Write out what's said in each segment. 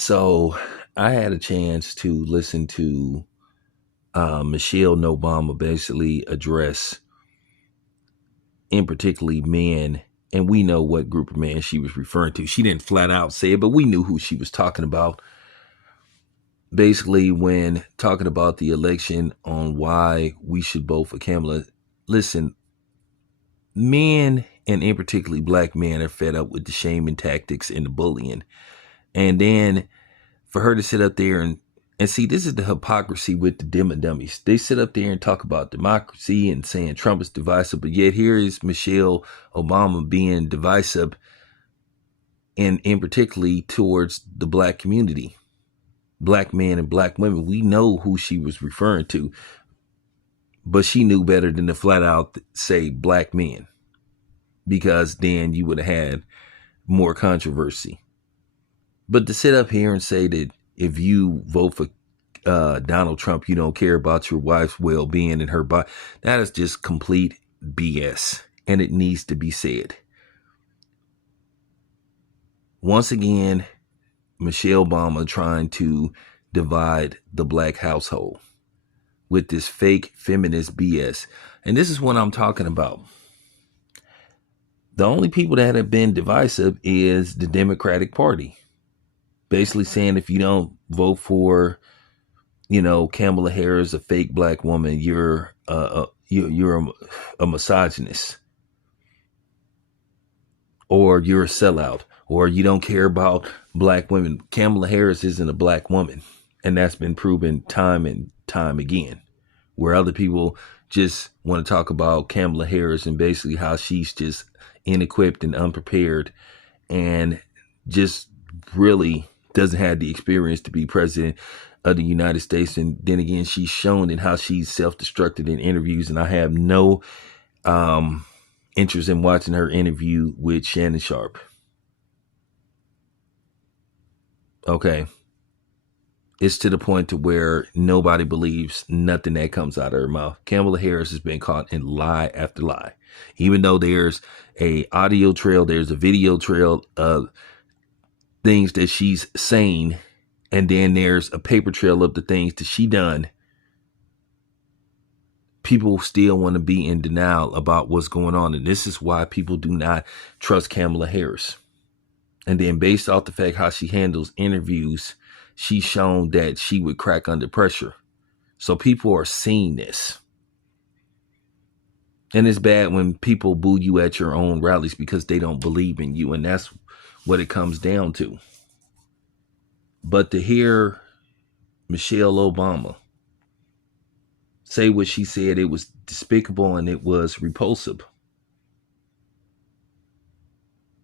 So I had a chance to listen to Michelle Obama basically address, in particularly men, and we know what group of men she was referring to. She didn't flat out say it, but we knew who she was talking about. Basically, when talking about the election on why we should vote for Kamala, listen, men and in particularly black men are fed up with the shaming tactics and the bullying. And then for her to sit up there and see, this is the hypocrisy with the dim and dummies. They sit up there and talk about democracy and saying Trump is divisive, but yet here is Michelle Obama being divisive, and in particularly towards the black community, black men and black women. We know who she was referring to, but she knew better than to flat out say black men, because then you would have had more controversy. But to sit up here and say that if you vote for Donald Trump, you don't care about your wife's well-being and her body, that is just complete BS, and it needs to be said. Once again, Michelle Obama trying to divide the black household with this fake feminist BS. And this is what I'm talking about. The only people that have been divisive is the Democratic Party. Basically saying if you don't vote for, Kamala Harris, a fake black woman, you're a misogynist, or you're a sellout, or you don't care about black women. Kamala Harris isn't a black woman, and that's been proven time and time again. Where other people just want to talk about Kamala Harris and basically how she's just inequipped and unprepared, and just really doesn't have the experience to be president of the United States. And then again, she's shown in how she's self-destructed in interviews, and I have no interest in watching her interview with Shannon Sharp. Okay. It's to the point to where nobody believes nothing that comes out of her mouth. Kamala Harris has been caught in lie after lie. Even though there's a audio trail, there's a video trail of things that she's saying, and then there's a paper trail of the things that she done. People still want to be in denial about what's going on. And this is why people do not trust Kamala Harris. And then based off the fact how she handles interviews, she's shown that she would crack under pressure. So people are seeing this. And it's bad when people boo you at your own rallies because they don't believe in you. And that's what it comes down to. But to hear Michelle Obama say what she said, it was despicable and it was repulsive.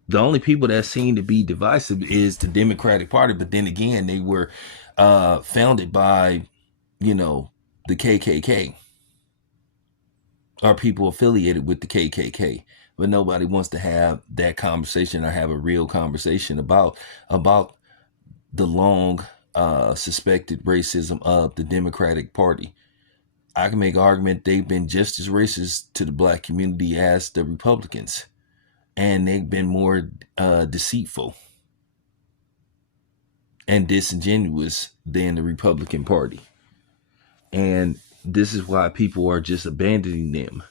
The only people that seem to be divisive is the Democratic Party. But then again, they were founded by, the KKK, or people affiliated with the KKK. But nobody wants to have that conversation or have a real conversation about the long suspected racism of the Democratic Party. I can make an argument they've been just as racist to the black community as the Republicans. And they've been more deceitful and disingenuous than the Republican Party. And this is why people are just abandoning them.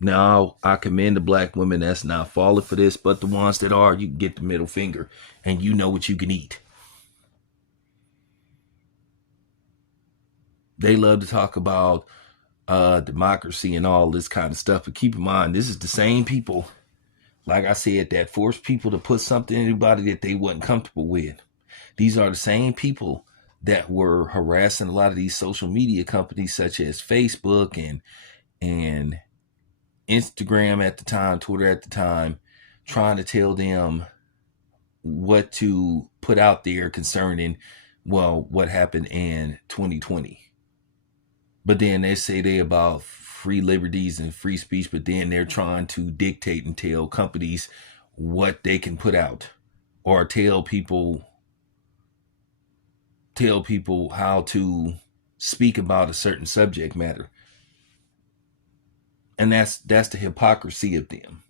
Now, I commend the black women that's not falling for this, but the ones that are, you can get the middle finger and you know what you can eat. They love to talk about democracy and all this kind of stuff. But keep in mind, this is the same people, like I said, that force people to put something in anybody that they wasn't comfortable with. These are the same people that were harassing a lot of these social media companies such as Facebook and Instagram at the time, Twitter at the time, trying to tell them what to put out there concerning, what happened in 2020. But then they say they about free liberties and free speech, but then they're trying to dictate and tell companies what they can put out, or tell people how to speak about a certain subject matter. And that's the hypocrisy of them.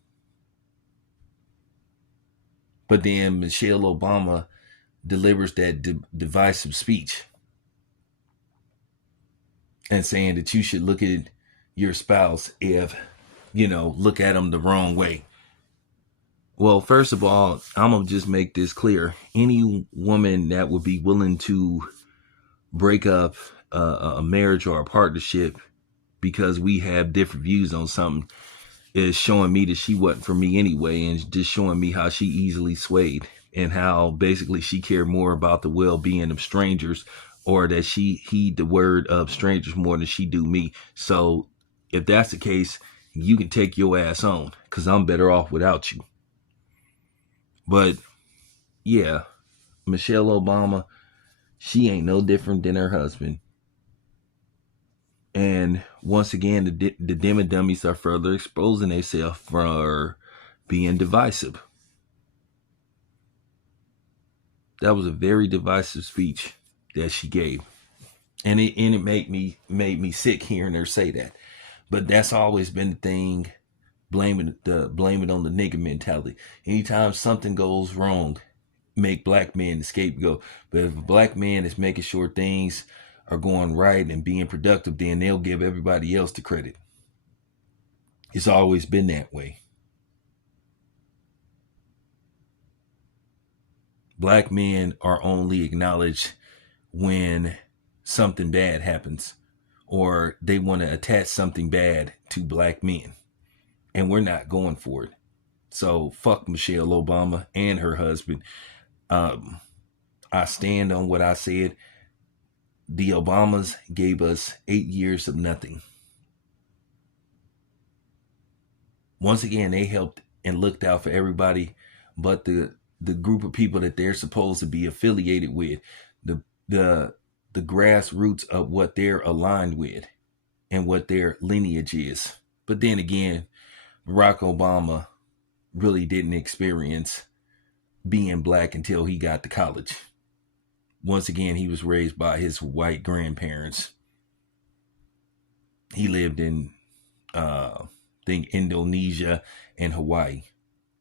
But then Michelle Obama delivers that divisive speech and saying that you should look at your spouse if, look at them the wrong way. Well, first of all, I'm going to just make this clear. Any woman that would be willing to break up a marriage or a partnership because we have different views on something is showing me that she wasn't for me anyway, and just showing me how she easily swayed and how basically she cared more about the well-being of strangers, or that she heed the word of strangers more than she do me. So if that's the case, you can take your ass on, because I'm better off without you. But yeah, Michelle Obama, she ain't no different than her husband. And once again, the dim and dummies are further exposing themselves for being divisive. That was a very divisive speech that she gave, and it made me sick hearing her say that. But that's always been the thing, blame it on the nigga mentality. Anytime something goes wrong, make black men the scapegoat. But if a black man is making sure things are going right and being productive, then they'll give everybody else the credit. It's always been that way. Black men are only acknowledged when something bad happens, or they want to attach something bad to black men, and we're not going for it. So fuck Michelle Obama and her husband. I stand on what I said. The Obamas gave us 8 years of nothing. Once again, they helped and looked out for everybody but the group of people that they're supposed to be affiliated with, the grassroots of what they're aligned with and what their lineage is. But then again, Barack Obama really didn't experience being black until he got to college. Once again, he was raised by his white grandparents. He lived in, Indonesia and Hawaii.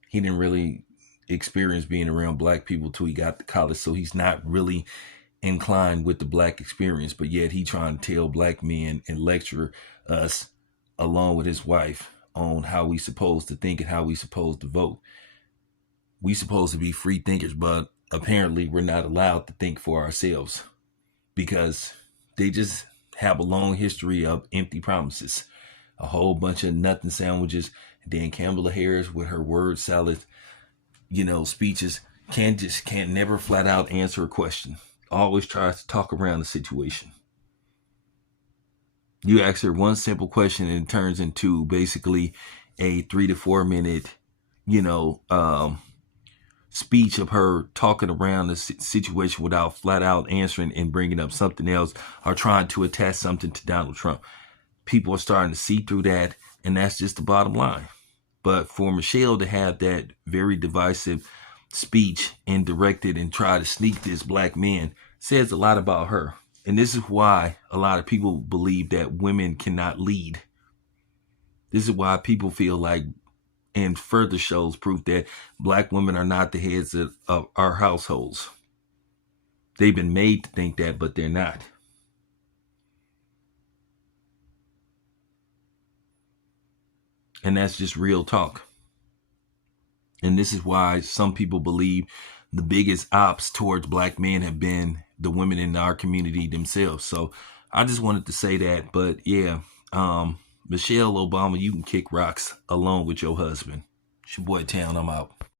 He didn't really experience being around black people till he got to college, so he's not really inclined with the black experience. But yet he trying to tell black men and lecture us, along with his wife, on how we supposed to think and how we supposed to vote. We supposed to be free thinkers, but apparently we're not allowed to think for ourselves, because they just have a long history of empty promises, a whole bunch of nothing sandwiches. And then Kamala Harris with her word salad, speeches, can't never flat out answer a question. Always tries to talk around the situation. You ask her one simple question and it turns into basically a 3 to 4 minute, speech of her talking around the situation without flat out answering and bringing up something else, or trying to attach something to Donald Trump. People are starting to see through that, and that's just the bottom line. But for Michelle to have that very divisive speech and directed and try to sneak this black man says a lot about her. And this is why a lot of people believe that women cannot lead. This is why people feel like, and further shows proof that black women are not the heads of our households. They've been made to think that, but they're not. And that's just real talk. And this is why some people believe the biggest ops towards black men have been the women in our community themselves. So I just wanted to say that. But yeah, Michelle Obama, you can kick rocks along with your husband. It's your boy Town. I'm out.